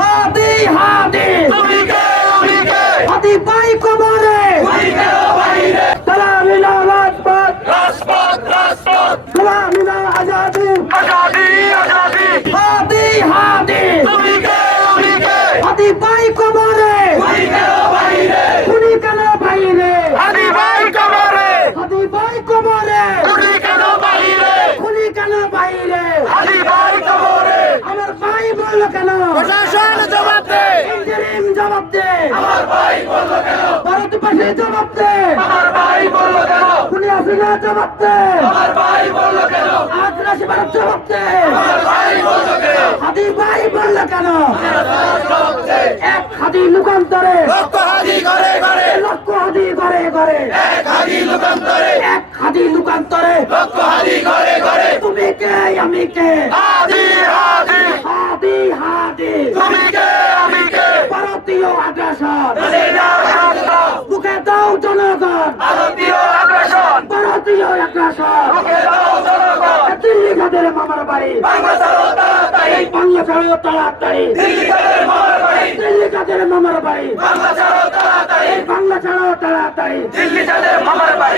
হাদি হাদি তুমি কে আমি কে হাদি ভাই কবরে খুনি কেন বাইরে সালামিনা রাজপথ রাজপথ রাজপথ সালামিনা আজাদি আজাদি আজাদি হাদি হাদি তুমি কে আমি কে হাদি ভাই কবরে খুনি কেন বাইরে খুনি কেন বাইরে হাদি ভাই কবরে হাদি ভাই কবরে খুনি কেন বাইরে খুনি কেন বাইরে হাদি ভাই কবরে আমার ভাই বললো কেন প্রশাসন জবাব দে ইন্টারিম জবাব দে আমার ভাই বললো কেন ভারতবাসী জবাব দে আমার ভাই বললো কেন খুনি হাসিনা জবাব দে আমার ভাই বললো কেন আগ্রাসী ভারত জবাব দে আমার ভাই বললো কেন হাদি ভাই বললো কেন জবাব দে এক হাদি লুকান্তরে লক্ষ হাদি ঘরে ঘরে লক্ষ হাদি ঘরে ঘরে এক হাদি লোকান্তরে এক হাদি লুকান্তরে লক্ষ হাদি ঘরে ঘরে তুমি কে আমি কে হাদি হাদি হাদি হাদি তুমি কে আমি কে ভারতীয় আগ্রাসন হাসিনা শাসন মুখে দাও জনগণ ভারতীয় আগ্রাসন ভারতীয় আগ্রাসন মুখে দাও জনগণ দিল্লি কাদের মামার বাড়ি বাংলা ছাড়ো তাড়াতাড়ি বাংলা ছাড়ো তাড়াতাড়ি দিল্লি কাদের মামার বাড়ি দিল্লি কাদের মামার বাড়ি বাংলা ছাড়ো তাড়াতাড়ি বাংলা ছাড়ো তাড়াতাড়ি দিল্লি কাদের মামার বাড়ি